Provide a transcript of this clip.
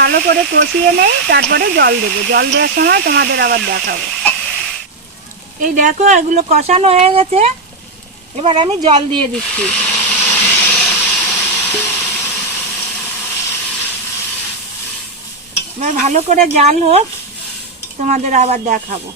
ভালো করে কষিয়ে নেই, তারপরে জল দেবো। জল দেওয়ার সময় তোমাদের আবার দেখাবো। এই দেখো এগুলো কষানো হয়ে গেছে, এবার আমি জল দিয়ে দিচ্ছি। এবার ভালো করে জাল হোক, তোমাদের আবার দেখাবো।